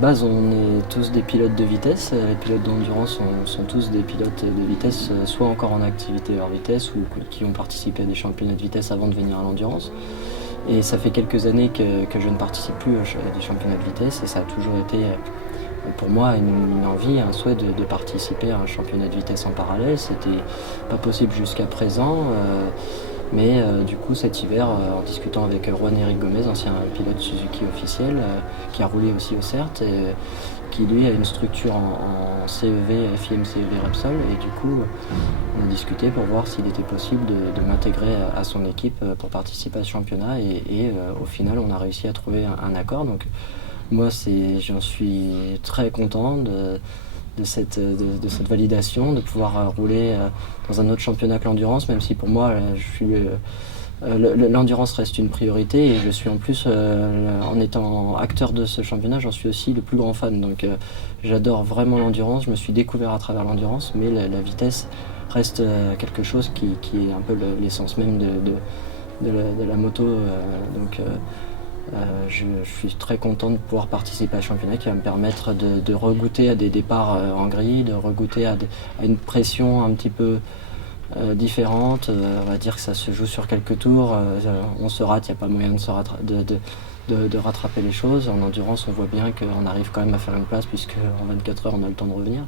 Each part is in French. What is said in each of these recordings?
base, on est tous des pilotes de vitesse. Les pilotes d'endurance sont tous des pilotes de vitesse, soit encore en activité hors vitesse ou qui ont participé à des championnats de vitesse avant de venir à l'endurance. Et ça fait quelques années que je ne participe plus à des championnats de vitesse et ça a toujours été pour moi une envie, un souhait de participer à un championnat de vitesse en parallèle. C'était pas possible jusqu'à présent. Mais du coup cet hiver, en discutant avec Juan-Éric Gomez, ancien pilote Suzuki officiel, qui a roulé aussi au CERT, qui lui a une structure en CEV, FIM CEV Repsol, et du coup on a discuté pour voir s'il était possible de m'intégrer à son équipe pour participer à ce championnat, et au final on a réussi à trouver un accord. Donc moi j'en suis très content de cette validation, de pouvoir rouler dans un autre championnat que l'endurance, même si pour moi l'endurance reste une priorité, et je suis en plus, en étant acteur de ce championnat, j'en suis aussi le plus grand fan. Donc j'adore vraiment l'endurance, je me suis découvert à travers l'endurance, mais la vitesse reste quelque chose qui est un peu l'essence même de la moto. Donc je suis très content de pouvoir participer à un championnat qui va me permettre de regoûter à des départs en grille, de regoûter à une pression un petit peu différente. On va dire que ça se joue sur quelques tours, on se rate, il n'y a pas moyen de rattraper les choses. En endurance, on voit bien qu'on arrive quand même à faire une place, puisque en 24 heures on a le temps de revenir.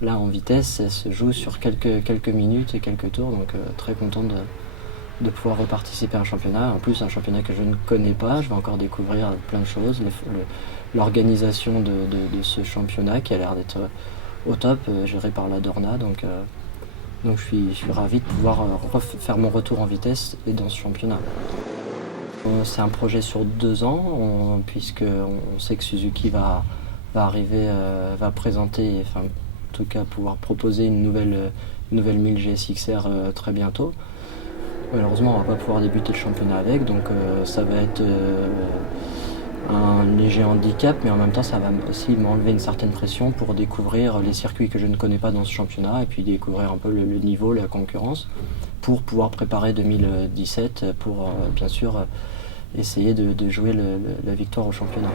Là en vitesse, ça se joue sur quelques minutes et quelques tours, donc très content de pouvoir reparticiper à un championnat. En plus, un championnat que je ne connais pas, je vais encore découvrir plein de choses. L'organisation de ce championnat qui a l'air d'être au top, géré par la Dorna. Donc je suis ravi de pouvoir faire mon retour en vitesse et dans ce championnat. C'est un projet sur 2 ans, puisqu'on sait que Suzuki va arriver, va présenter, enfin, en tout cas pouvoir proposer une nouvelle 1000 GSX-R très bientôt. Malheureusement, on ne va pas pouvoir débuter le championnat avec, donc ça va être un léger handicap, mais en même temps ça va aussi m'enlever une certaine pression pour découvrir les circuits que je ne connais pas dans ce championnat, et puis découvrir un peu le niveau, la concurrence, pour pouvoir préparer 2017 pour bien sûr essayer de jouer la victoire au championnat.